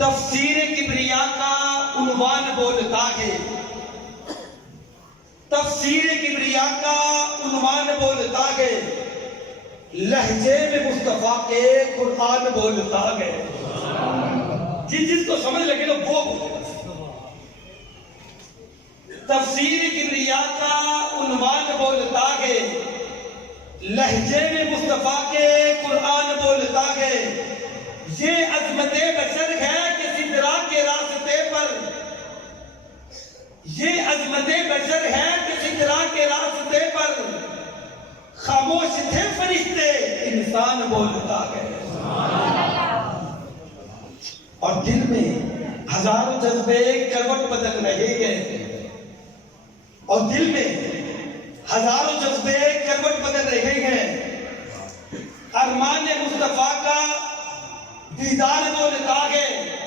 तफसीर किबरिया का उन्वान बोलता है, तफसीर किबरिया का उन्वान बोलता है, लहजे में मुस्तफा के कुरान बोलता है। जिसको समझ लगे ना वो तफसीर किबरिया का उन्वान बोलता है, लहजे में मुस्तफा के कुरान बोलता है। ये अजमते बशर है कि सिदरा के रास्ते पर, ये अजमते बशर है कि सिदरा के रास्ते पर खामोश थे फरिश्ते, इंसान बोलता है। और दिल में हजारों जज्बे करवट बदल रहे हैं, और दिल में हजारों जज्बे करवट बदल रहे हैं। अरमान मुस्तफा का दीदार बोलता है।